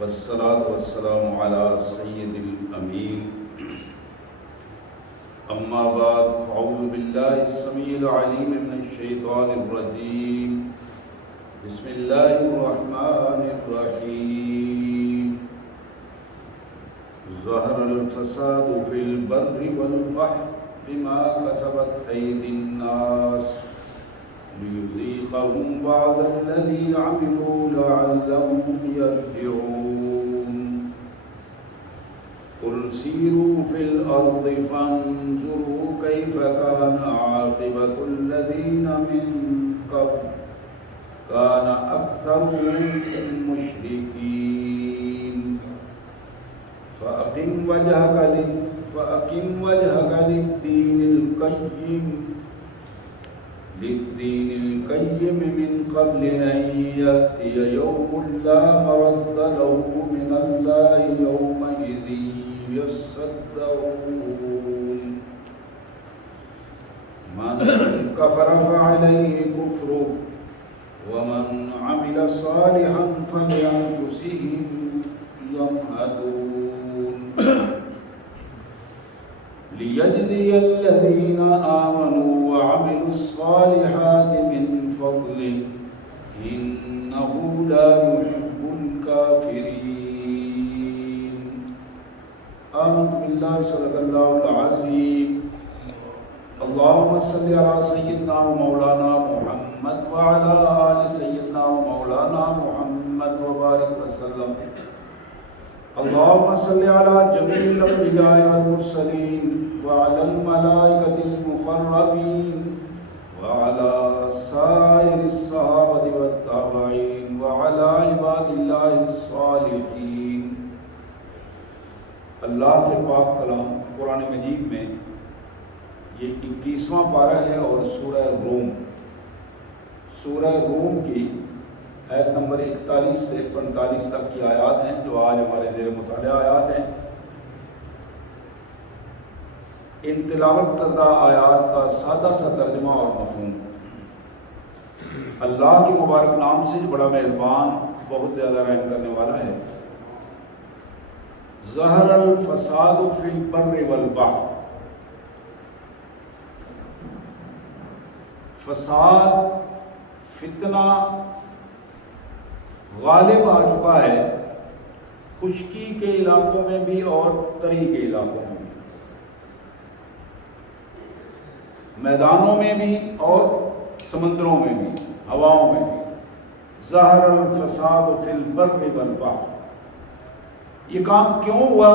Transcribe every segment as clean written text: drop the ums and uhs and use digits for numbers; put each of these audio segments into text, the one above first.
والصلاة والسلام على سيد الأمين. أما بعد فأعوذ بالله السميع العليم من الشيطان الرجيم. بسم الله الرحمن الرحيم. ظهر الفساد في البر والبحر بما كسبت أيدي الناس ليذيقهم بعض الذي عملوا لعلهم يرجعون. قل سيروا في الأرض فانظروا كيف كان عاقبة الذين من قبل كان أكثرهم مشركين. فأقم وجهك للدين القيم من قبل أن يأتي يوم لا مرد له من الله يومئذ يصدعون. من كفر فعليه كفره ومن عمل صالحا فلأنفسهم يمهدون. ليجزي الذين آمنوا وعملوا الصالحات من فضله إنه لا يحب الكافرين. آمنت بالله صدق الله العظيم. اللهم صل على سيدنا ومولانا محمد وعلى آل سيدنا ومولانا محمد وبارك وسلم. اللهم صل على جميع الأنبياء والمرسلين وعلى الملائكة المقربين وعلى سائر الصحابة والتابعين وعلى عباد الله الصالحين. اللہ کے پاک کلام قرآن مجید میں یہ 21واں پارہ ہے اور سورہ روم کی آیت نمبر 41 سے 45 تک کی آیات ہیں جو آج ہمارے زیر مطالعہ آیات ہیں. ان تلاوت کردہ آیات کا سادہ سا ترجمہ اور مفہوم. اللہ کے مبارک نام سے جو بڑا مہربان بہت زیادہ رحم کرنے والا ہے. ظہر الفساد فی البر والبحر. فساد، فتنہ غالب آ چکا ہے خشکی کے علاقوں میں بھی اور تری کے علاقوں میں بھی، میدانوں میں بھی اور سمندروں میں بھی، ہواؤں میں بھی. ظہر الفساد فی البر والبحر. یہ کام کیوں ہوا؟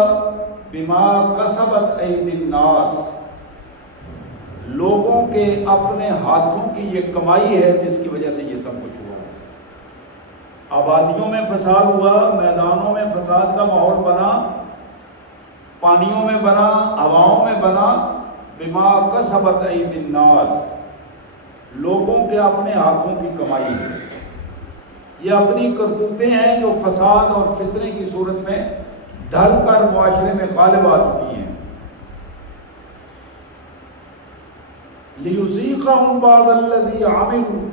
بما کسبت ایدی الناس. لوگوں کے اپنے ہاتھوں کی یہ کمائی ہے جس کی وجہ سے یہ سب کچھ ہوا. آبادیوں میں فساد ہوا، میدانوں میں فساد کا ماحول بنا، پانیوں میں بنا، ہواؤں میں بنا. بما کسبت ایدی الناس. لوگوں کے اپنے ہاتھوں کی کمائی ہے. یہ اپنی کرتوتیں ہیں جو فساد اور فتنے کی صورت میں ڈھل کر معاشرے میں غالب آ چکی ہیں. لِيُذِيقَهُمْ بَعْضَ الَّذِي عَمِلُوا.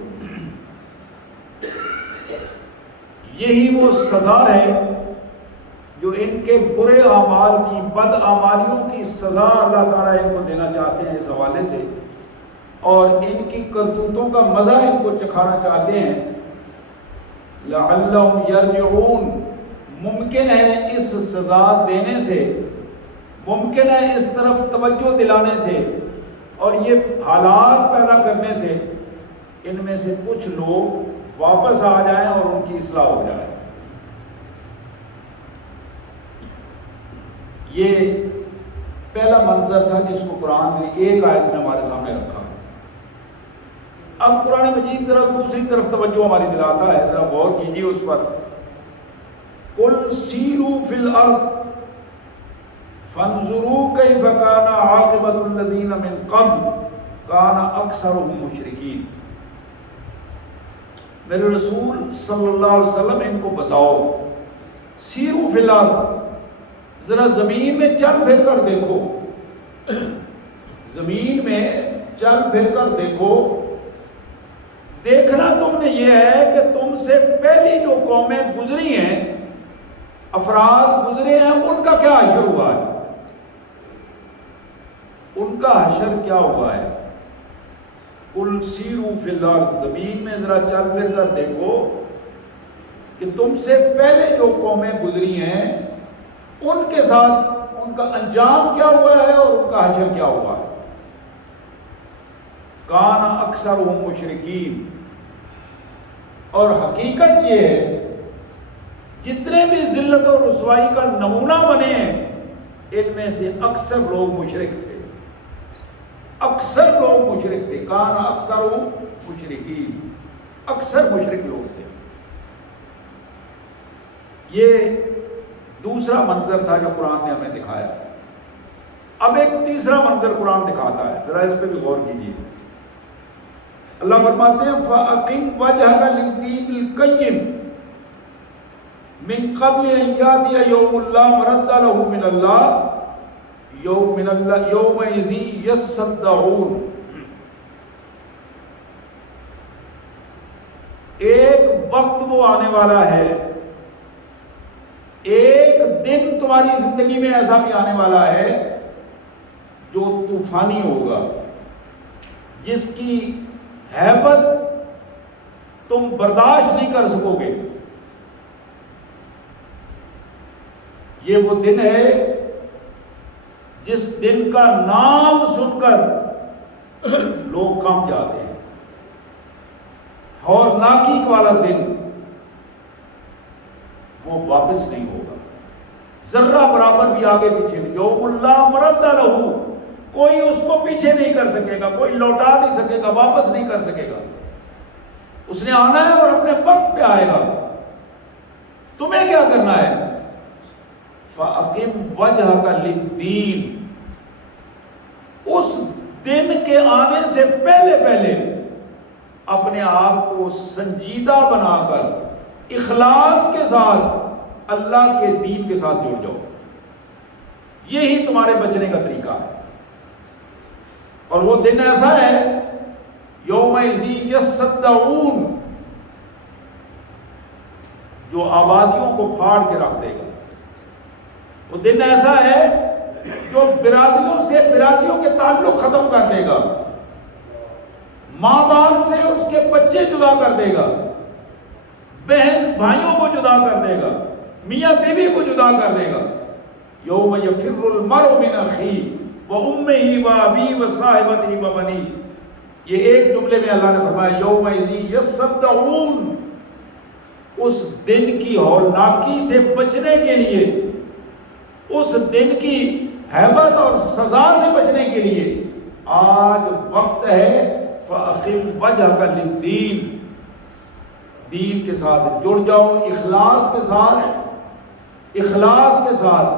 یہی وہ سزا ہے جو ان کے برے اعمال کی، بد اعمالیوں کی سزا اللہ تعالیٰ ان کو دینا چاہتے ہیں اس حوالے سے، اور ان کی کرتوتوں کا مزہ ان کو چکھانا چاہتے ہیں. لَعَلَّهُمْ يَرْجِعُونَ. ممکن ہے اس سزا دینے سے، ممکن ہے اس طرف توجہ دلانے سے اور یہ حالات پیدا کرنے سے ان میں سے کچھ لوگ واپس آ جائیں اور ان کی اصلاح ہو جائے. یہ پہلا منظر تھا جس کو قرآن نے ایک آیت میں ہمارے سامنے رکھا. اب قرآن مجید ذرا دوسری طرف توجہ ہماری دلاتا ہے، ذرا غور کیجیے اس پر. قل سیروا فی الارض فانظروا کیف کان عاقبۃ الذین من قبل کان اکثرهم مشرکین. میرے رسول صلی اللہ علیہ وسلم ان کو بتاؤ، سیروا فی الارض، ذرا زمین میں چل پھر کر دیکھو، زمین میں چل پھر کر دیکھو. دیکھنا تم نے یہ ہے کہ تم سے پہلی جو قومیں گزری ہیں افراد گزرے ہیں، ان کا کیا حشر ہوا ہے؟ ان کا حشر کیا ہوا ہے؟ قل سیروا فی الارض، زمین میں ذرا چل پھر کر دیکھو کہ تم سے پہلے جو قومیں گزری ہیں ان کے ساتھ ان کا انجام کیا ہوا ہے اور ان کا حشر کیا ہوا ہے۔ کان اکثرهم مشرکین، اور حقیقت یہ ہے جتنے بھی ذلت اور رسوائی کا نمونہ بنے ہیں ان میں سے اکثر لوگ مشرک تھے، اکثر لوگ مشرک تھے۔ کان اکثرهم مشرکین، اکثر مشرک لوگ تھے۔ یہ دوسرا منظر تھا جو قرآن نے ہمیں دکھایا۔ اب ایک تیسرا منظر قرآن دکھاتا ہے، ذرا اس پہ بھی غور کیجیے۔ اللہ فرماتے ہیں فَأَقِمْ وَجْهَكَ لِلدِّينِ الْقَيِّمِ مِنْ قَبْلِ أَنْ يَأْتِيَ يَوْمٌ لَا مَرَدَّ لَهُ مِنَ اللَّهِ يَوْمَئِذٍ يَصَّدَّعُونَ۔ ایک وقت وہ آنے والا ہے، ایک دن تمہاری زندگی میں ایسا بھی آنے والا ہے جو طوفانی ہوگا، جس کی ہیبت تم برداشت نہیں کر سکو گے۔ یہ وہ دن ہے جس دن کا نام سن کر لوگ کانپ جاتے ہیں، اور ناکی والا دن وہ واپس نہیں ہوگا، ذرہ برابر بھی آگے پیچھے نہیں۔ یوم اللہ مرد لہو، کوئی اس کو پیچھے نہیں کر سکے گا، کوئی لوٹا نہیں سکے گا، واپس نہیں کر سکے گا۔ اس نے آنا ہے اور اپنے وقت پہ آئے گا۔ تمہیں کیا کرنا ہے؟ فَأَقِمْ وَجْهَكَ لِلدِّينِ، اس دن کے آنے سے پہلے پہلے اپنے آپ کو سنجیدہ بنا کر اخلاص کے ساتھ اللہ کے دین کے ساتھ جڑ جاؤ۔ یہی تمہارے بچنے کا طریقہ ہے۔ اور وہ دن ایسا ہے یومئذ یصدعون، جو آبادیوں کو پھاڑ کے رکھ دے گا۔ وہ دن ایسا ہے جو برادریوں سے برادریوں کے تعلق ختم کر دے گا، ماں باپ سے اس کے بچے جدا کر دے گا، بہن بھائیوں کو جدا کر دے گا، میاں بیوی کو جدا کر دے گا۔ یوم یفر المرء من اخیہ وامہ وابیہ وصاحبتہ وبنیہ، یہ ایک جملے میں اللہ نے فرمایا یومئذ یصدعون، اس دن کی ہولناکی سے بچنے کے لیے، اس دن کی ہیبت اور سزا سے بچنے کے لیے آج وقت ہے فَأَقِمْ وَجْهَكَ لِلدِّينِ، دین کے ساتھ جڑ جاؤ، اخلاص کے ساتھ، اخلاص کے ساتھ،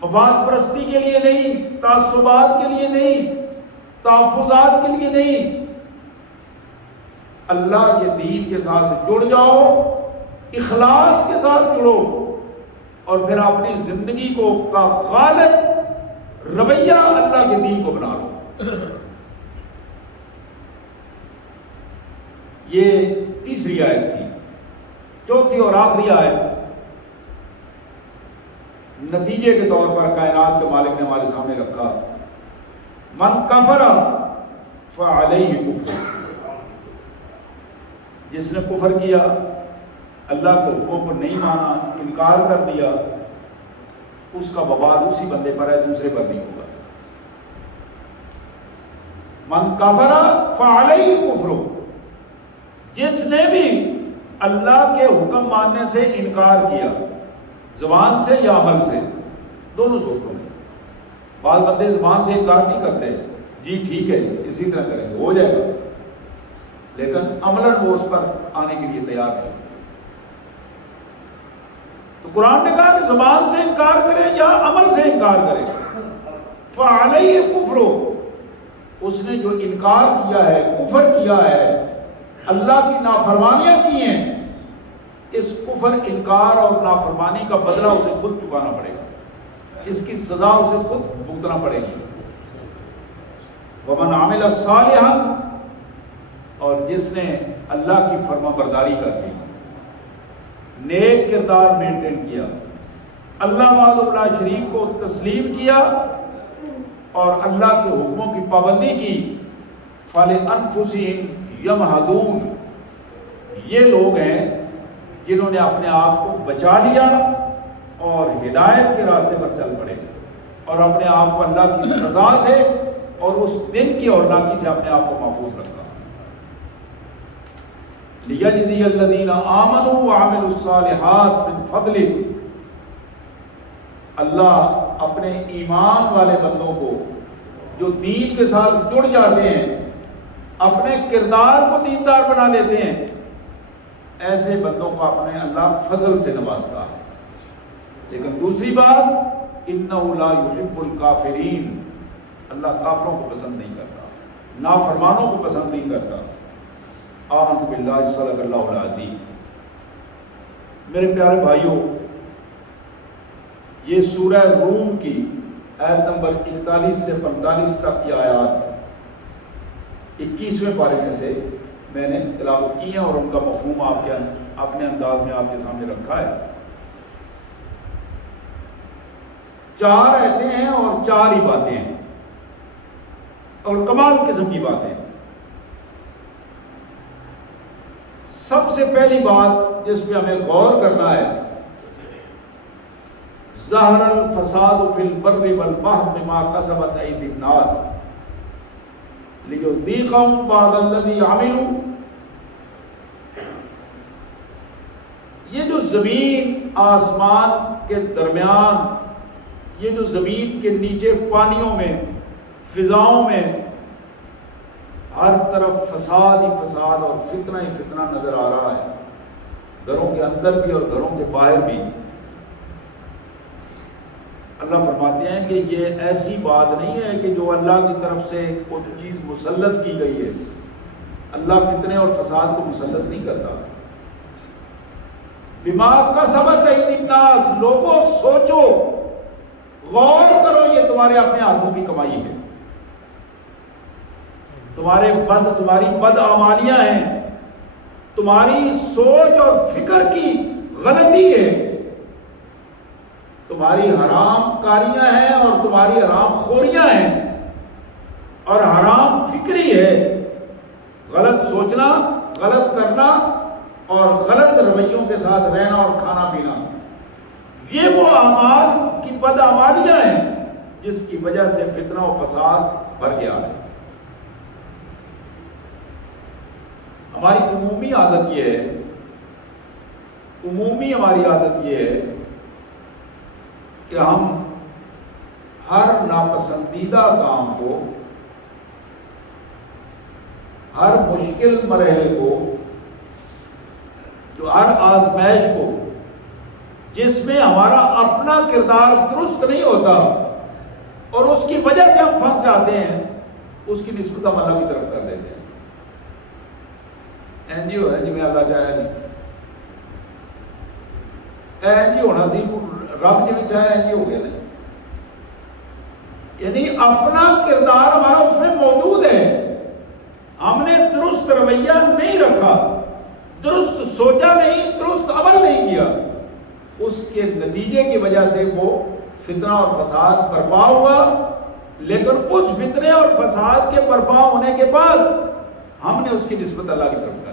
مفاد پرستی کے لیے نہیں، تعصبات کے لیے نہیں، تحفظات کے لیے نہیں، اللہ کے دین کے ساتھ جڑ جاؤ، اخلاص کے ساتھ جڑو، اور پھر اپنی زندگی کو کا غالب رویہ اللہ کے دین کو بنا لو۔ یہ تیسری آیت تھی۔ چوتھی اور آخری آیت نتیجے کے طور پر کائنات کے مالک نے ہمارے سامنے رکھا، من کفر فعلیہ کفر، جس نے کفر کیا، اللہ کے حکموں کو نہیں مانا، انکار کر دیا، اس کا وبال اسی بندے پر ہے، دوسرے پر نہیں ہوگا۔ من کفر فعلیہ کفر، جس نے بھی اللہ کے حکم ماننے سے انکار کیا، زبان سے یا عمل سے، دونوں صورتوں میں۔ بعض بندے زبان سے انکار نہیں کرتے، جی ٹھیک ہے اسی طرح کریں گے، ہو جائے گا، لیکن عملاً وہ اس پر آنے کے لیے تیار نہیں۔ تو قرآن نے کہا کہ زبان سے انکار کرے یا عمل سے انکار کرے، فعلیہ کفر، اس نے جو انکار کیا ہے، کفر کیا ہے، اللہ کی نافرمانیاں کی ہیں، اس کفر، انکار اور نافرمانی کا بدلہ اسے خود چکانا پڑے گا، اس کی سزا اسے خود بھگتنا پڑے گی۔ وَمَنْ عَمِلَ صَالِحًا، اور جس نے اللہ کی فرما برداری کر لی، نیک کردار مینٹین کیا، اللہ وحدہ لا شریک کو تسلیم کیا اور اللہ کے حکموں کی پابندی کی، فَلِأَنفُسِهِمْ يَمْهَدُونَ، یہ لوگ ہیں جنہوں نے اپنے آپ کو بچا لیا اور ہدایت کے راستے پر چل پڑے اور اپنے آپ کو اللہ کی سزا سے اور اس دن کی ہولناکی سے اپنے آپ کو محفوظ رکھا۔ لِيَجْزِيَ الَّذِينَ آمَنُوا وَعَمِلُوا الصَّالِحَاتِ مِنْ فَضْلِهِ، اللہ اپنے ایمان والے بندوں کو جو دین کے ساتھ جڑ جاتے ہیں، اپنے کردار کو دیندار بنا لیتے ہیں، ایسے بندوں کو اپنے اللہ فضل سے نوازتا ہے۔ لیکن دوسری بات، اِنَّهُ لَا يُحِبُّ الْكَافِرِينَ، اللہ کافروں کو پسند نہیں کرتا، نافرمانوں کو پسند نہیں کرتا۔ آمنت باللہ، صدق اللہ العظیم۔ میرے پیارے بھائیوں، یہ سورہ روم کی آیت نمبر 41 سے 45 تک کی آیات 21ویں پارے میں سے میں نے تلاوت کی ہیں اور ان کا مفہوم آپ کے اپنے انداز میں آپ کے سامنے رکھا ہے۔ 4 آیتیں ہیں اور 4 ہی باتیں ہیں اور کمال قسم کی باتیں۔ سب سے پہلی بات جس پہ ہمیں غور کرنا ہے، ظہر الفساد فی البر والبحر بما کسبت ایدی الناس لیذیقہم بعض الذی عملوا۔ یہ جو زمین آسمان کے درمیان، یہ جو زمین کے نیچے پانیوں میں، فضاؤں میں ہر طرف فساد ہی فساد اور فتنہ ہی فتنہ نظر آ رہا ہے، گھروں کے اندر بھی اور گھروں کے باہر بھی۔ اللہ فرماتے ہیں کہ یہ ایسی بات نہیں ہے کہ جو اللہ کی طرف سے کوئی چیز مسلط کی گئی ہے، اللہ فتنے اور فساد کو مسلط نہیں کرتا۔ بما کسبت ایدی الناس، لوگوں سوچو، غور کرو، یہ تمہارے اپنے ہاتھوں کی کمائی ہے، تمہاری بدعمالیاں ہیں، تمہاری سوچ اور فکر کی غلطی ہے، تمہاری حرام کاریاں ہیں اور تمہاری حرام خوریاں ہیں اور حرام فکری ہے، غلط سوچنا، غلط کرنا اور غلط رویوں کے ساتھ رہنا اور کھانا پینا، یہ وہ اعمال کی بدعمالیاں ہیں جس کی وجہ سے فتنہ و فساد بڑھ گیا ہے۔ ہماری عمومی عادت یہ ہے، ہماری عادت یہ ہے کہ ہم ہر ناپسندیدہ کام کو، ہر مشکل مرحلے کو، جو ہر آزمائش کو جس میں ہمارا اپنا کردار درست نہیں ہوتا اور اس کی وجہ سے ہم پھنس جاتے ہیں، اس کی نسبت ہم اللہ کی طرف کر دیتے ہیں۔ این جی ہے جی میں اللہ چاہے نہیں، این جی ہونا سی، رب جی نے چاہے این جی ہو گیا نہیں، یعنی اپنا کردار ہمارا اس میں موجود ہے، ہم نے درست رویہ نہیں رکھا، درست سوچا نہیں، درست عمل نہیں کیا، اس کے نتیجے کی وجہ سے وہ فتنہ اور فساد برپا ہوا۔ لیکن اس فتنے اور فساد کے برپا ہونے کے بعد ہم نے اس کی نسبت اللہ کی طرف کر دی۔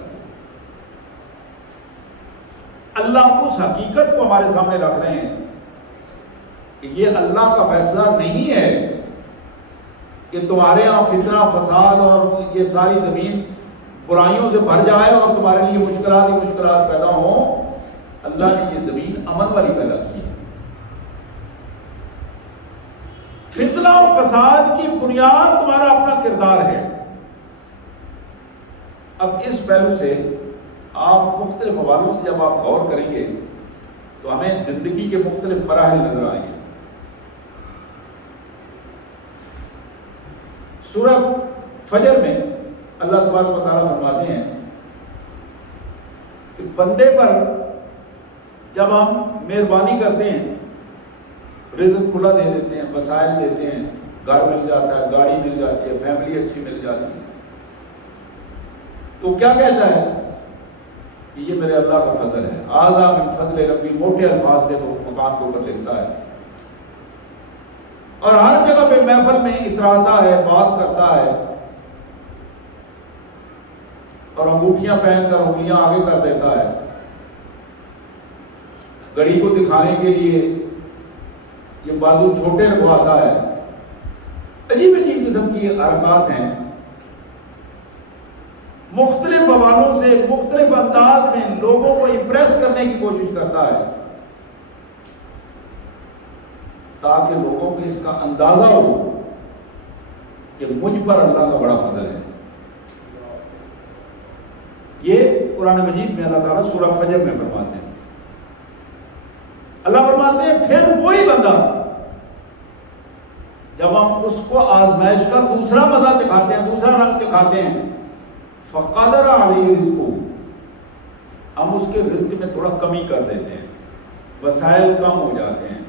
اللہ اس حقیقت کو ہمارے سامنے رکھ رہے ہیں کہ یہ اللہ کا فیصلہ نہیں ہے کہ تمہارے یہاں فتنہ فساد اور یہ ساری زمین برائیوں سے بھر جائے اور تمہارے لیے مشکلات ہی مشکلات پیدا ہوں۔ اللہ نے یہ زمین امن والی پیدا کی ہے۔ فتنہ و فساد کی بنیاد تمہارا اپنا کردار ہے۔ اب اس پہلو سے آپ مختلف حوالوں سے جب آپ غور کریں گے تو ہمیں زندگی کے مختلف مراحل نظر آئیں گے۔ سورہ فجر میں اللہ تبارک و تعالیٰ فرماتے ہیں کہ بندے پر جب ہم مہربانی کرتے ہیں، رزق کھلا دے دیتے ہیں، وسائل دیتے ہیں، گھر مل جاتا ہے، گاڑی مل جاتی ہے، فیملی اچھی مل جاتی ہے، تو کیا کہتا ہے کہ یہ میرے اللہ کا فضل ہے. اعلیٰ من فضل ربی موٹے الفاظ سے وہ مقام کے اوپر لکھتا ہے. اور ہر جگہ پہ محفل میں اتراتا ہے, بات کرتا ہے, اور انگوٹھیاں پہن کر انگلیاں آگے کر دیتا ہے گھڑی کو دکھانے کے لیے, یہ بازو چھوٹے لگواتا ہے. عجیب عجیب قسم کی حرکات ہیں. مختلف حوالوں سے مختلف انداز میں لوگوں کو امپریس کرنے کی کوشش کرتا ہے تاکہ لوگوں کو اس کا اندازہ ہو کہ مجھ پر اللہ کا بڑا فضل ہے. یہ قرآن مجید میں اللہ تعالیٰ سورہ فجر میں فرماتے ہیں. اللہ فرماتے ہیں پھر وہی بندہ جب ہم اس کو آزمائش کا دوسرا مزہ دکھاتے ہیں, دوسرا رنگ دکھاتے ہیں, فقدر علیہ رزقہ, ہم اس کے رزق میں تھوڑا کمی کر دیتے ہیں, وسائل کم ہو جاتے ہیں,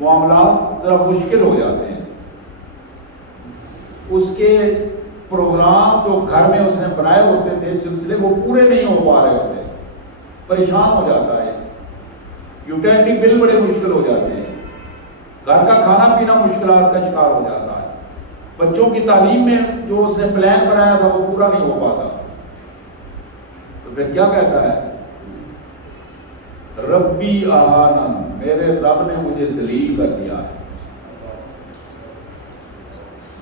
معاملات ذرا مشکل ہو جاتے ہیں, اس کے پروگرام جو گھر میں اس نے بنائے ہوتے تھے سلسلے وہ پورے نہیں ہو پا رہے ہوتے, پریشان ہو جاتا ہے, یوٹیلیٹی بل بڑے مشکل ہو جاتے ہیں, گھر کا کھانا پینا مشکلات کا شکار ہو جاتا ہے, بچوں کی تعلیم میں جو اس نے پلان بنایا تھا وہ پورا نہیں ہو پاتا, تو پھر کیا کہتا ہے؟ ربی اہانن, میرے رب نے مجھے ذلیل کر دیا ہے.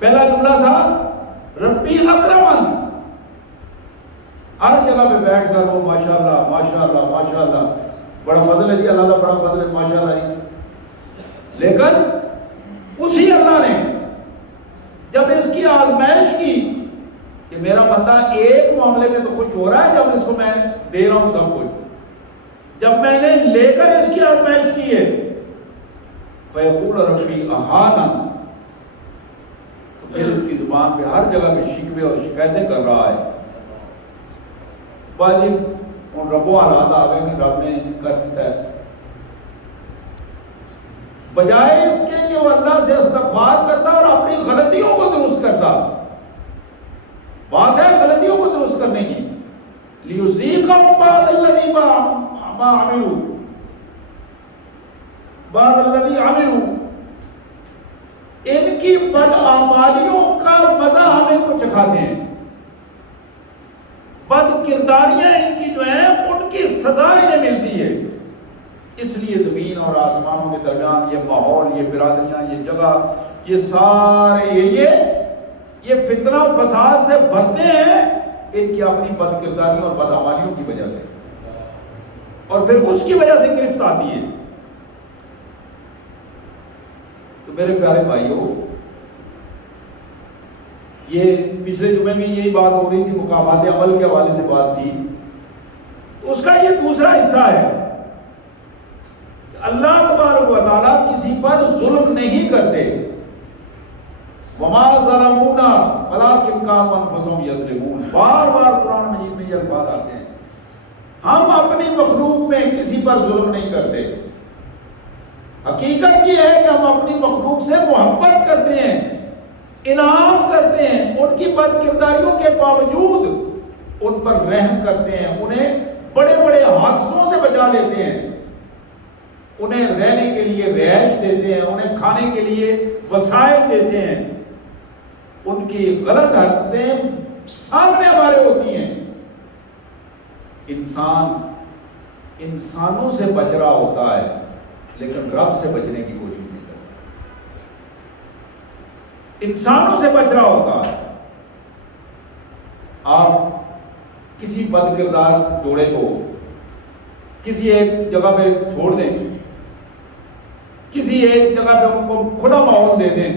پہلا جملہ تھا ربی اکرمن, ہر جگہ پہ بیٹھ کر وہ ماشاءاللہ ماشاءاللہ ماشاءاللہ بڑا فضل ہے جی, اللہ کا بڑا فضل ہے ماشاءاللہ جی. لیکن اسی اللہ نے جب اس کی آزمائش کی کہ میرا بندہ ایک معاملے میں تو خوش ہو رہا ہے جب اس کو میں دے رہا ہوں سب کچھ, جب میں نے لے کر اس کی آزمائش کی ہے فیقول ربی اہانن, تو پھر اس کی زبان پہ ہر جگہ پہ شکوے اور شکایتیں کر رہا ہے. واجب ان رب و حالات آ گئے کہ رب نے کر دیتا ہے, بجائے اس کے کہ وہ اللہ سے استغفار کرتا اور اپنی غلطیوں کو درست کرتا. بات ہے غلطیوں کو درست کرنے کی. لیذیقہم بعض الذی ما عملوا, بعض الذی عملوا, ان کی بدعمالیوں کا مزہ ہم ان کو چکھاتے ہیں, بد کرداریاں ان کی جو ہیں ان کی سزا انہیں ملتی ہے. اس لیے زمین اور آسمانوں کے درمیان یہ ماحول, یہ برادریاں, یہ جگہ, یہ سارے یہ فتنہ و فساد سے بھرتے ہیں ان کی اپنی بد کرداریوں اور بدعمالیوں کی وجہ سے, اور پھر اس کی وجہ سے گرفت آتی ہے. تو میرے پیارے بھائیوں, یہ پچھلے جمعے میں یہی بات ہو رہی تھی, مقامات عمل کے حوالے سے بات تھی, تو اس کا یہ دوسرا حصہ ہے. اللہ تبارک و تعالیٰ کسی پر ظلم نہیں کرتے. وما ظلمونا ولکن کانوا انفسہم یظلمون, بار بار قرآن مجید میں یہ الفاظ آتے ہیں. ہم اپنی مخلوق میں کسی پر ظلم نہیں کرتے. حقیقت یہ ہے کہ ہم اپنی مخلوق سے محبت کرتے ہیں, انعام کرتے ہیں, ان کی بد کرداریوں کے باوجود ان پر رحم کرتے ہیں, انہیں بڑے بڑے حادثوں سے بچا لیتے ہیں, انہیں رہنے کے لیے رہائش دیتے ہیں, انہیں کھانے کے لیے وسائل دیتے ہیں, ان کی غلط حرکتیں سامنے ہمارے ہوتی ہیں. انسان انسانوں سے بچ رہا ہوتا ہے لیکن رب سے بچنے کی کوشش نہیں کرتا. انسانوں سے بچ رہا ہوتا ہے. آپ کسی بد کردار جوڑے کو کسی ایک جگہ پہ چھوڑ دیں, کسی ایک جگہ پہ ان کو کھلا ماحول دے دیں,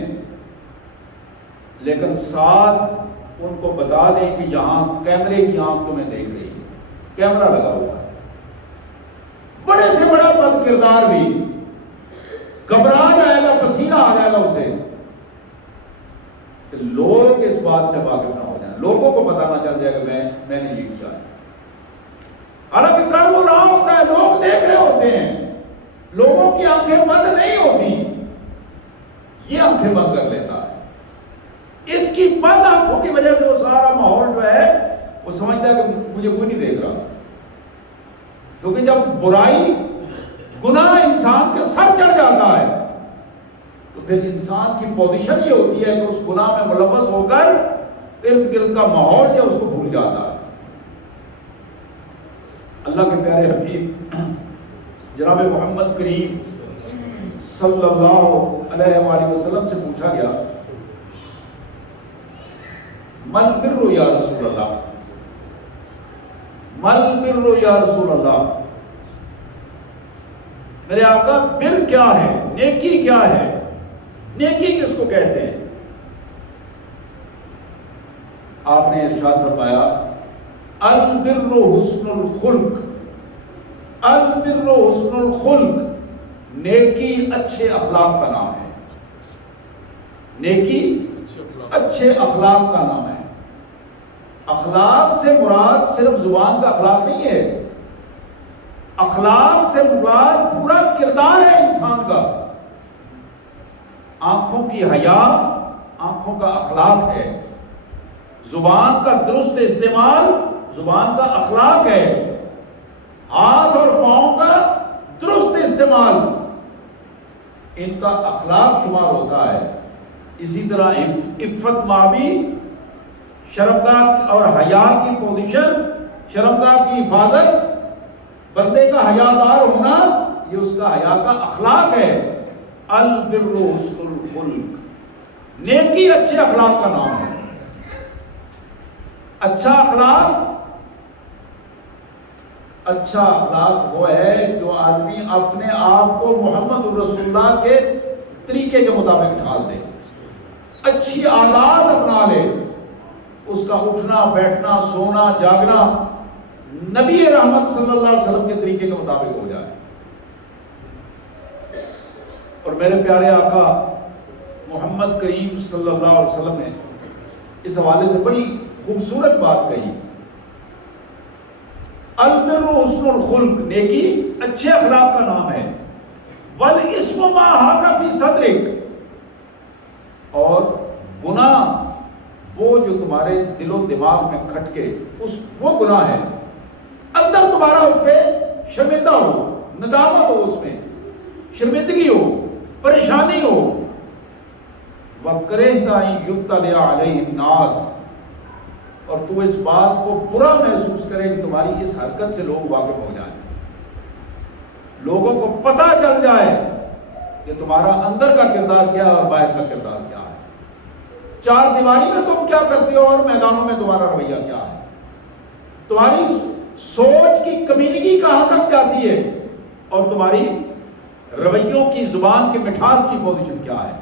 لیکن ساتھ ان کو بتا دیں کہ یہاں کیمرے کی آنکھ تمہیں دیکھ رہی ہے, کیمرہ لگا ہوا ہے. بڑے سے بڑا بد کردار بھی گھبرا جائے گا, پسینہ آ جائے گا اسے, کہ لوگ اس بات سے واقف نہ ہو جائیں, لوگوں کو پتہ نہ چل جائے کہ میں نے یہ کیا ہے. حالانکہ کر وہ رہا ہوتا ہے, لوگ دیکھ رہے ہوتے ہیں, لوگوں کی آنکھیں بند نہیں ہوتی, یہ آنکھیں بند کر لیتا ہے. اس کی بند آنکھوں کی وجہ سے وہ سارا ماحول جو ہے وہ سمجھتا ہے کہ مجھے کوئی نہیں دیکھ رہا. کیونکہ جب برائی گناہ انسان کے سر چڑھ جاتا ہے تو پھر انسان کی پوزیشن یہ ہوتی ہے کہ اس گناہ میں ملوث ہو کر ارد گرد کا ماحول جو اس کو بھول جاتا ہے۔ اللہ کے پیارے حبیب جناب محمد کریم صلی اللہ علیہ وآلہ وسلم سے پوچھا گیا مل بر یا رسول اللہ، مل بر یا رسول اللہ، میرے آقا بر کیا ہے، نیکی کیا ہے، نیکی کس کو کہتے ہیں؟ آپ نے ارشاد فرمایا البر حسن الخلق، البر حسن الخلق، نیکی اچھے اخلاق کا نام ہے، نیکی اچھے اخلاق کا نام ہے۔ اخلاق سے مراد صرف زبان کا اخلاق نہیں ہے، اخلاق سے مراد پورا کردار ہے انسان کا۔ آنکھوں کی حیا آنکھوں کا اخلاق ہے، زبان کا درست استعمال زبان کا اخلاق ہے، ہاتھ اور پاؤں کا درست استعمال ان کا اخلاق شمار ہوتا ہے۔ اسی طرح عفت مابی، شرمگاہ اور حیا کی پوزیشن، شرمگاہ کی حفاظت، بندے کا حیادار ہونا، یہ اس کا حیا کا اخلاق ہے۔ البر حسن الخلق، نیکی اچھے اخلاق کا نام ہے۔ اچھا اخلاق وہ ہے جو آدمی اپنے آپ کو محمد رسول اللہ کے طریقے کے مطابق ڈھال دے، اچھی عادات اپنا لے، اس کا اٹھنا بیٹھنا سونا جاگنا نبی رحمت صلی اللہ علیہ وسلم کے طریقے کے مطابق ہو جائے۔ اور میرے پیارے آقا محمد کریم صلی اللہ علیہ وسلم نے اس حوالے سے بڑی خوبصورت بات کہی، البر حسن الخلق، نیکی اچھے اخلاق کا نام ہے، والاسم ما حاک فی صدرک، اور گناہ وہ جو تمہارے دل و دماغ میں کھٹکے وہ گناہ ہے، اندر تمہارا اس پہ شرمندہ ہو، ندامت ہو، اس میں شرمندگی ہو، پریشانی ہو۔ وَكَرِهْتَ أَن يُطَّلِعَ عَلَيْهِ النَّاسُ، اور تو اس بات کو برا محسوس کرے کہ تمہاری اس حرکت سے لوگ واقف ہو جائیں، لوگوں کو پتہ چل جائے کہ تمہارا اندر کا کردار کیا ہے اور باہر کا کردار کیا ہے، چار دیواری میں تم کیا کرتے ہو اور میدانوں میں تمہارا رویہ کیا ہے، تمہاری سوچ کی کمیونگی کہاں تک جاتی ہے اور تمہاری رویوں کی زبان کے مٹھاس کی پوزیشن کیا ہے۔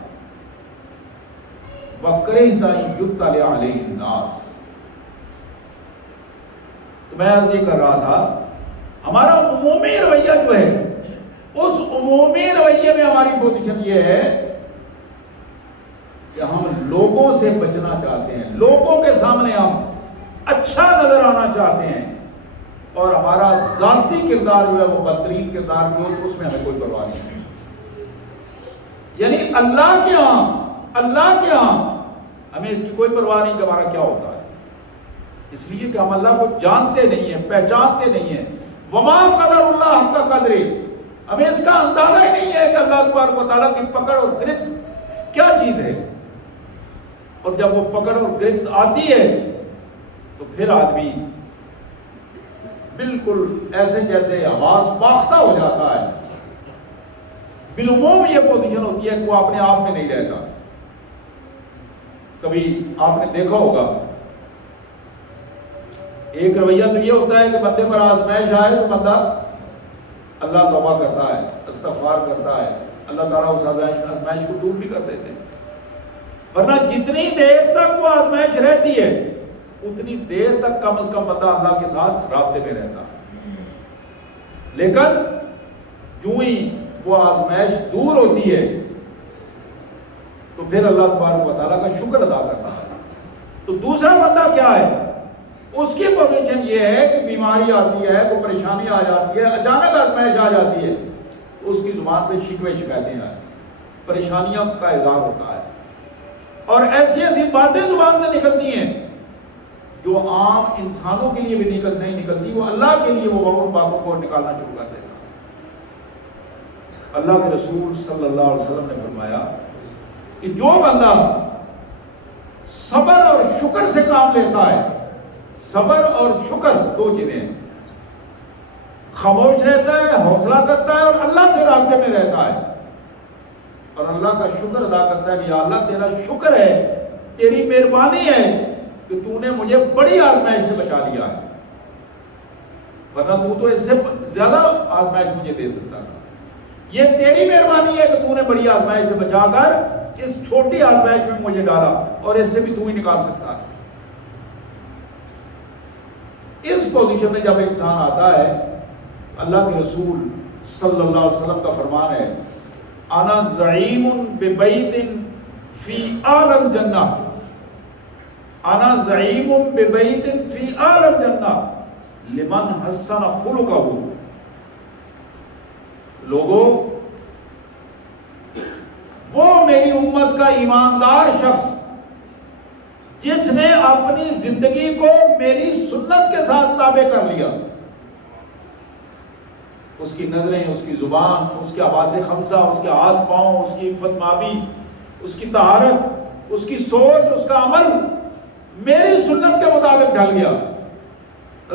وَكَرِهْتَ أَن يُطَّلِعَ عَلَيْهِ النَّاسُ، تو میں عرض یہ کر رہا تھا ہمارا عمومی رویہ جو ہے، اس عمومی رویے میں ہماری پوزیشن یہ ہے کہ ہم لوگوں سے بچنا چاہتے ہیں، لوگوں کے سامنے ہم اچھا نظر آنا چاہتے ہیں، اور ہمارا ذاتی کردار جو ہے وہ بدترین کردار جو اس میں ہمیں کوئی پرواہ نہیں ہے۔ یعنی اللہ کے ہاں ہمیں اس کی کوئی پرواہ نہیں کہ ہمارا کیا ہوتا ہے، اس لیے کہ ہم اللہ کو جانتے نہیں ہیں، پہچانتے نہیں ہیں۔ وما قدر اللہ حق قدرہ، ہمیں اس کا اندازہ ہی نہیں ہے کہ اللہ تبارک و تعالیٰ کی پکڑ اور گرفت کیا چیز ہے، اور جب وہ پکڑ اور گرفت آتی ہے تو پھر آدمی بالکل ایسے جیسے حواس باختہ ہو جاتا ہے۔ بالعموم یہ پوزیشن ہوتی ہے کہ وہ اپنے آپ میں نہیں رہتا۔ کبھی آپ نے دیکھا ہوگا ایک رویہ تو یہ ہوتا ہے کہ بندے پر آزمائش آئے تو بندہ اللہ توبہ کرتا ہے، استغفار کرتا ہے، اللہ تعالیٰ اس آزمائش کو دور بھی کر دیتے ہیں، ورنہ جتنی دیر تک وہ آزمائش رہتی ہے اتنی دیر تک کم از کم بندہ اللہ کے ساتھ رابطے میں رہتا ہے۔ لیکن جو ہی وہ آزمائش دور ہوتی ہے تو پھر اللہ تبارک و تعالیٰ کا شکر ادا کرتا ہے۔ تو دوسرا بندہ کیا ہے، اس کی پوزیشن یہ ہے کہ بیماری آتی ہے، کوئی پریشانی آ جاتی ہے، اچانک آزمائش آ جاتی ہے، تو اس کی زبان پہ شکوے شکایتیں آئیں، پریشانیوں کا اظہار ہوتا ہے، اور ایسی ایسی باتیں زبان سے نکلتی ہیں جو عام انسانوں کے لیے بھی نہیں نکلتی، وہ اللہ کے لیے وہ ان باتوں کو نکالنا شروع کر دیتا۔ اللہ کے رسول صلی اللہ علیہ وسلم نے فرمایا کہ جو بندہ صبر اور شکر سے کام لیتا ہے، صبر اور شکر دو چیزیں ہیں، خاموش رہتا ہے، حوصلہ کرتا ہے اور اللہ سے رابطے میں رہتا ہے، اور اللہ کا شکر ادا کرتا ہے کہ یا اللہ تیرا شکر ہے، تیری مہربانی ہے کہ تو نے مجھے بڑی آزمائش سے بچا لیا ہے، ورنہ تو اس سے زیادہ آزمائش مجھے دے سکتا تھا۔ یہ تیری مہربانی ہے کہ تو نے بڑی آزمائش سے بچا کر اس چھوٹی آزمائش میں مجھے ڈالا، اور اس سے بھی تو ہی نکال سکتا ہے۔ اس پوزیشن میں جب انسان آتا ہے، اللہ کے رسول صلی اللہ علیہ وسلم کا فرمان ہے، انا زعیم ببیت فی اعلی الجنہ، انا زعیم ببیت فی اعلی الجنہ لمن حسن خلقہ۔ لوگوں، وہ میری امت کا ایماندار شخص جس نے اپنی زندگی کو میری سنت کے ساتھ تابع کر لیا، اس کی نظریں، اس کی زبان، اس کے حواس خمسہ، اس کے ہاتھ پاؤں، اس کی عفت مابی، اس کی طہارت، اس کی سوچ، اس کا عمل میری سنت کے مطابق ڈھل گیا،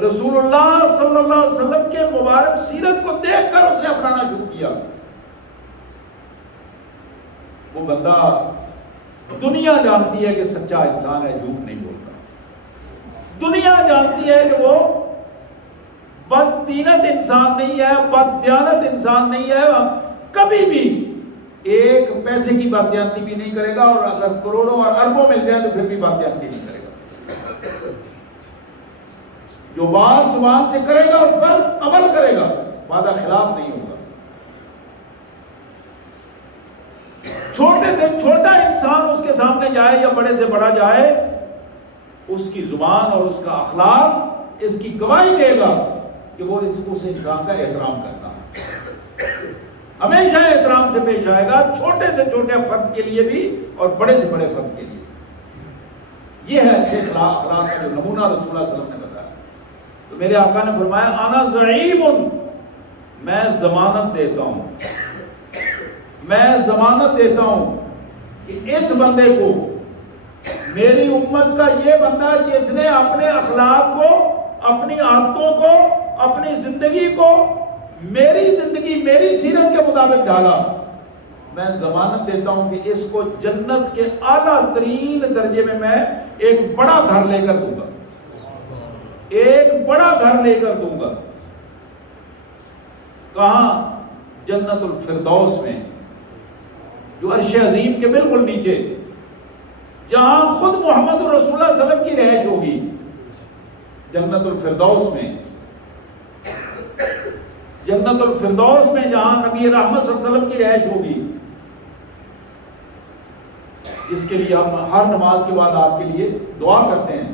رسول اللہ صلی اللہ علیہ وسلم کے مبارک سیرت کو دیکھ کر اس نے اپنانا شروع کیا، وہ بندہ دنیا جانتی ہے کہ سچا انسان ہے، جھوٹ نہیں بولتا، دنیا جانتی ہے کہ وہ بددینت انسان نہیں ہے، بددیانت انسان نہیں ہے، کبھی بھی ایک پیسے کی بددیانتی بھی نہیں کرے گا، اور اگر کروڑوں اور اربوں مل جائے تو پھر بھی بددیانتی نہیں کرے گا۔ جو بات زبان سے کرے گا اس پر عمل کرے گا، وعدہ خلاف نہیں ہوگا۔ چھوٹے سے چھوٹا انسان اس کے سامنے جائے یا بڑے سے بڑا جائے، اس کی زبان اور اس کا اخلاق اس کی گواہی دے گا کہ وہ اس انسان کا احترام کرتا ہے، ہمیشہ احترام سے پیش آئے گا، چھوٹے سے چھوٹے فرد کے لیے بھی اور بڑے سے بڑے فرد کے لیے۔ یہ ہے اچھے اخلاق کا جو نمونہ رسول اللہ صلی اللہ علیہ وسلم نے بتایا۔ تو میرے آقا نے فرمایا انا زعیم، میں ضمانت دیتا ہوں، میں ضمانت دیتا ہوں کہ اس بندے کو، میری امت کا یہ بندہ جس نے اپنے اخلاق کو، اپنی عادتوں کو، اپنی زندگی کو میری زندگی، میری سیرت کے مطابق ڈالا، میں ضمانت دیتا ہوں کہ اس کو جنت کے اعلیٰ ترین درجے میں ایک بڑا گھر لے کر دوں گا، ایک بڑا گھر لے کر دوں گا۔ کہاں؟ جنت الفردوس میں، جو عرش عظیم کے بالکل نیچے، جہاں خود محمد رسول اللہ صلی اللہ علیہ وسلم کی رہائش ہوگی، جنت الفردوس میں، جنت الفردوس میں جہاں نبی رحمت صلی اللہ علیہ وسلم کی رہائش ہوگی، جس کے لیے ہم ہر نماز کے بعد آپ کے لیے دعا کرتے ہیں،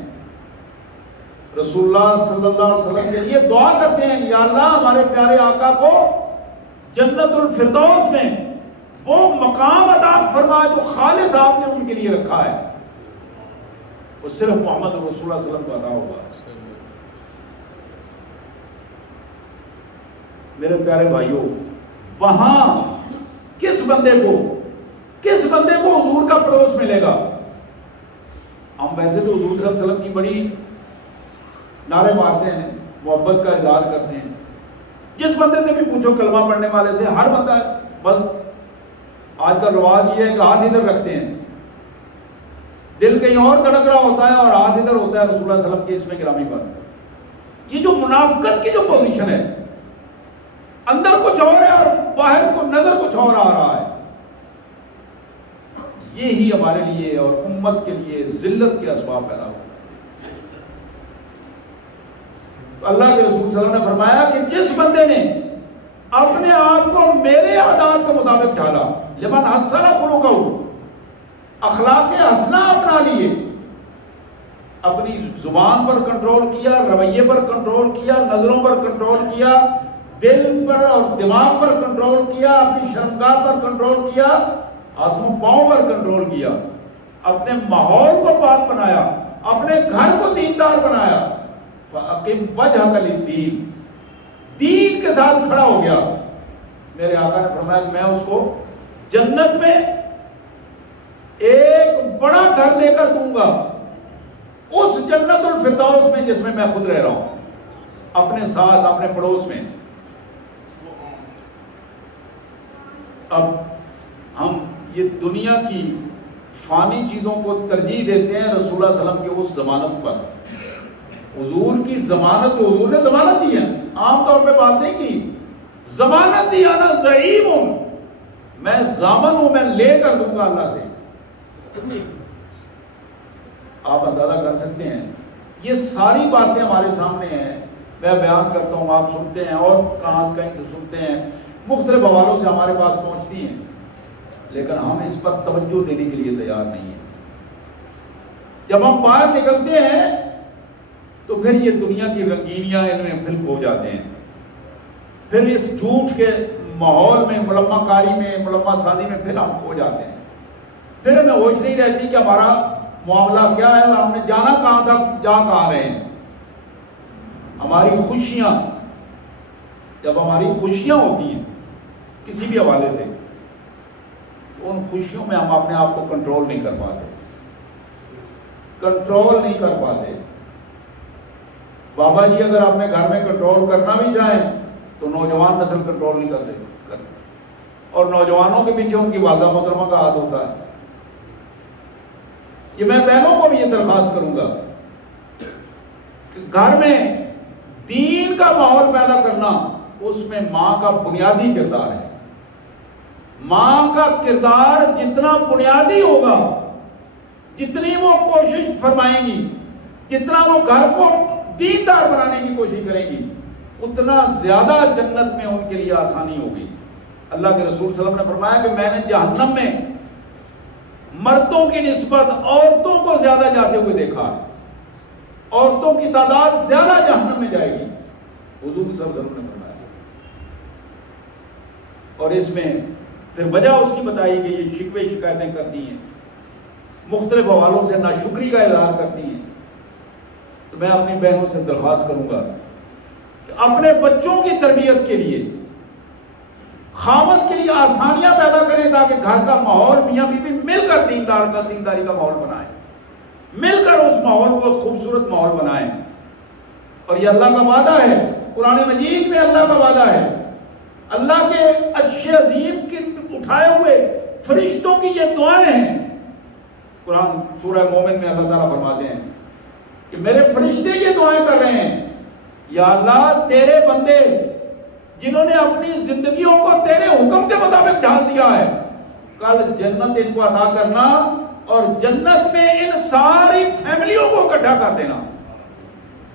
رسول اللہ صلی اللہ علیہ وسلم کے لیے دعا کرتے ہیں، یا اللہ ہمارے پیارے آقا کو جنت الفردوس میں وہ مقام عطا فرما جو خالص آپ نے ان کے لیے رکھا ہے، وہ صرف محمد رسول اللہ صلی اللہ علیہ وسلم کو عطا ہوگا۔ میرے پیارے بھائیوں، وہاں کس بندے کو حضور کا پڑوس ملے گا؟ ہم ویسے تو حضور صلی اللہ علیہ وسلم کی بڑی نعرے مارتے ہیں، محبت کا اظہار کرتے ہیں، جس بندے سے بھی پوچھو کلمہ پڑھنے والے سے، ہر بندہ بس آج کا رواج یہ ہے کہ ہاتھ ادھر رکھتے ہیں، دل کہیں اور دھڑک رہا ہوتا ہے اور ہاتھ ادھر ہوتا ہے رسول اللہ صلی اللہ علیہ وسلم کے اسم گرامی پر۔ یہ جو منافقت کی جو پوزیشن ہے، اندر کچھ اور ہے اور باہر کو نظر کچھ اور آ رہا ہے، یہی ہمارے لیے اور امت کے لیے ذلت کے اسباب پیدا ہوتے ہیں۔ تو اللہ کے رسول صلی اللہ علیہ وسلم نے فرمایا کہ جس بندے نے اپنے آپ کو میرے عادات کے مطابق ڈھالا، لمن حسن خلقہ، اخلاق حسنہ اپنا لیے، اپنی زبان پر کنٹرول کیا، رویے پر کنٹرول کیا، نظروں پر کنٹرول کیا، دل پر اور دماغ پر کنٹرول کیا، اپنی شرمگاہ پر کنٹرول کیا، ہاتھوں پاؤں پر کنٹرول کیا، اپنے ماحول کو پاک بنایا، اپنے گھر کو دیندار بنایا، فَأَقِمْ وَجْهَكَ لِلدِّينِ، دین کے ساتھ کھڑا ہو گیا، میرے آقا نے فرمایا میں اس کو جنت میں ایک بڑا گھر لے کر دوں گا، اس جنت الفردوس میں جس میں خود رہ رہا ہوں، اپنے ساتھ اپنے پڑوس میں۔ اب ہم یہ دنیا کی فانی چیزوں کو ترجیح دیتے ہیں رسول اللہ صلی اللہ علیہ وسلم کی اس ضمانت پر۔ حضور کی ضمانت، حضور نے ضمانت دی ہے، عام طور پہ بات نہیں کی، ضمانت دی، انا زعیم ہوں، میں ضامن ہوں، میں لے کر دوں گا اللہ سے۔ آپ اندازہ کر سکتے ہیں، یہ ساری باتیں ہمارے سامنے ہیں، میں بیان کرتا ہوں، آپ سنتے ہیں، اور کہیں سے سنتے ہیں، مختلف حوالوں سے ہمارے پاس پہنچتی ہیں، لیکن ہم اس پر توجہ دینے کے لیے تیار نہیں ہیں۔ جب ہم باہر نکلتے ہیں تو پھر یہ دنیا کی رنگینیاں ان میں پھر کھو جاتے ہیں، پھر اس جھوٹ کے ماحول میں، ملمہ کاری میں، ملمہ سازی میں پھر ہم کھو جاتے ہیں، پھر ہمیں ہوش نہیں رہتی کہ ہمارا معاملہ کیا ہے، ہم نے جانا کہاں تھا، جا کہاں رہے ہیں۔ ہماری خوشیاں، جب ہماری خوشیاں ہوتی ہیں کسی بھی حوالے سے، تو ان خوشیوں میں ہم اپنے آپ کو کنٹرول نہیں کر پاتے، کنٹرول نہیں کر پاتے۔ بابا جی اگر اپنے گھر میں کنٹرول کرنا بھی چاہیں تو نوجوان نسل کنٹرول نہیں کر سکتے، اور نوجوانوں کے پیچھے ان کی والدہ محترمہ کا ہاتھ ہوتا ہے۔ یہ میں بہنوں کو بھی یہ درخواست کروں گا کہ گھر میں دین کا ماحول پیدا کرنا، اس میں ماں کا بنیادی کردار ہے۔ ماں کا کردار جتنا بنیادی ہوگا، جتنی وہ کوشش فرمائیں گی، جتنا وہ گھر کو دیندار بنانے کی کوشش کریں گی، اتنا زیادہ جنت میں ان کے لیے آسانی ہوگی۔ اللہ کے رسول صلی اللہ علیہ وسلم نے فرمایا کہ میں نے جہنم میں مردوں کی نسبت عورتوں کو زیادہ جاتے ہوئے دیکھا ہے، عورتوں کی تعداد زیادہ جہنم میں جائے گی، حضور صلی اللہ علیہ وسلم نے فرمایا۔ اور اس میں پھر وجہ اس کی بتائی گئی، یہ شکوے شکایتیں کرتی ہیں، مختلف حوالوں سے ناشکری کا اظہار کرتی ہیں۔ تو میں اپنی بہنوں سے درخواست کروں گا کہ اپنے بچوں کی تربیت کے لیے، خاوند کے لیے آسانیاں پیدا کریں، تاکہ گھر کا ماحول میاں بیوی مل کر دینداری کا ماحول بنائیں، مل کر اس ماحول کو خوبصورت ماحول بنائیں۔ اور یہ اللہ کا وعدہ ہے، قرآن مجید میں اللہ کا وعدہ ہے، اللہ کے عرش عظیم کے اٹھائے ہوئے فرشتوں کی یہ دعائیں ہیں۔ قرآن سورہ مومن میں اللہ تعالیٰ فرماتے ہیں کہ میرے فرشتے یہ دعائیں کر رہے ہیں، یا اللہ تیرے بندے جنہوں نے اپنی زندگیوں کو تیرے حکم کے مطابق ڈھال دیا ہے، کل جنت ان کو عطا کرنا، اور جنت میں ان ساری فیملیوں کو اکٹھا کر دینا،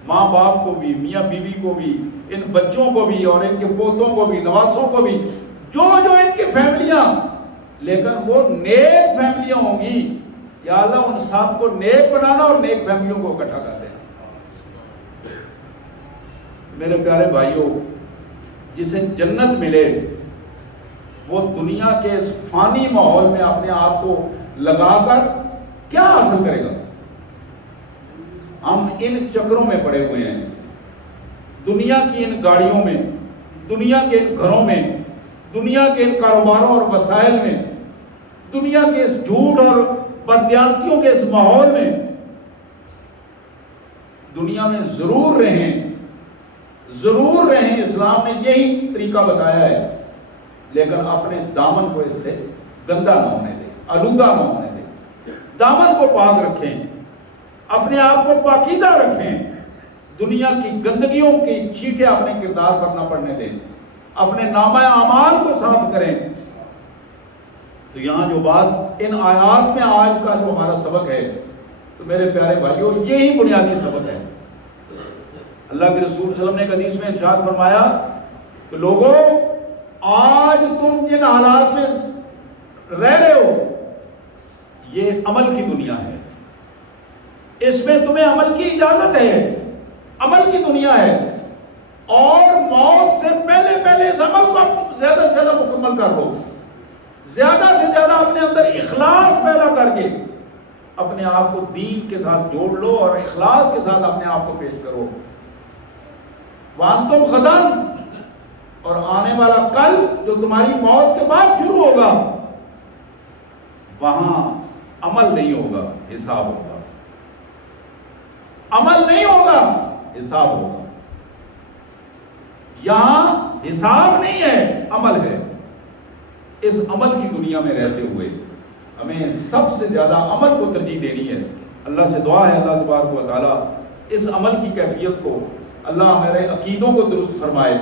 ماں باپ کو بھی، میاں بیوی کو بھی، ان بچوں کو بھی، اور ان کے پوتوں کو بھی، نواسوں کو بھی، جو ان کی فیملیاں، لیکن وہ نیک فیملیاں ہوں گی۔ یا اللہ ان سب کو نیک بنانا اور نیک فیملیوں کو اکٹھا کر دینا۔ میرے پیارے بھائیوں، جسے جنت ملے وہ دنیا کے اس فانی ماحول میں اپنے آپ کو لگا کر کیا حاصل کرے گا؟ ہم ان چکروں میں پڑے ہوئے ہیں، دنیا کی ان گاڑیوں میں، دنیا کے ان گھروں میں، دنیا کے ان کاروباروں اور وسائل میں، دنیا کے اس جھوٹ اور بددیانتیوں کے اس ماحول میں۔ دنیا میں ضرور رہیں، ضرور رہیں، اسلام نے یہی طریقہ بتایا ہے، لیکن اپنے دامن کو اس سے گندا نہ ہونے دیں، آلودہ نہ ہونے دیں، دامن کو پاک رکھیں، اپنے آپ کو پاکیزہ رکھیں، دنیا کی گندگیوں کی چھینٹیں اپنے کردار پر نہ پڑنے دیں، اپنے نامہ اعمال کو صاف کریں۔ تو یہاں جو بات ان آیات میں آج کا جو ہمارا سبق ہے، تو میرے پیارے بھائیوں یہی بنیادی سبق ہے۔ اللہ کے رسول صلی اللہ علیہ وسلم نے ایک حدیث میں ارشاد فرمایا کہ لوگوں، آج تم جن حالات میں رہ رہے ہو، یہ عمل کی دنیا ہے، اس میں تمہیں عمل کی اجازت ہے، عمل کی دنیا ہے، اور موت سے پہلے اس عمل کو زیادہ سے زیادہ مکمل کر لو، زیادہ سے زیادہ اپنے اندر اخلاص پیدا کر کے اپنے آپ کو دین کے ساتھ جوڑ لو اور اخلاص کے ساتھ اپنے آپ کو پیش کرو. وانتم غدن، اور آنے والا کل جو تمہاری موت کے بعد شروع ہوگا، وہاں عمل نہیں ہوگا، حساب ہوگا. عمل نہیں ہوگا، حساب ہوگا. یہاں حساب نہیں ہے، عمل ہے. اس عمل کی دنیا میں رہتے ہوئے ہمیں سب سے زیادہ عمل کو ترجیح دینی ہے. اللہ سے دعا ہے اللہ تبارک و تعالیٰ اس عمل کی کیفیت کو، اللہ ہمارے عقیدوں کو درست فرمائے،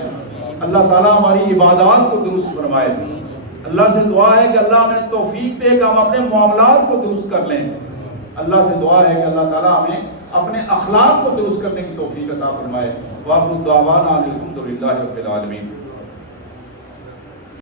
اللہ تعالیٰ ہماری عبادات کو درست فرمائے. اللہ سے دعا ہے کہ اللہ ہمیں توفیق دے کہ ہم اپنے معاملات کو درست کر لیں. اللہ سے دعا ہے کہ اللہ تعالیٰ ہمیں اپنے اخلاق کو درست کرنے کی توفیق عطا فرمائے. وآخر دعوانا الحمد للہ رب العالمین.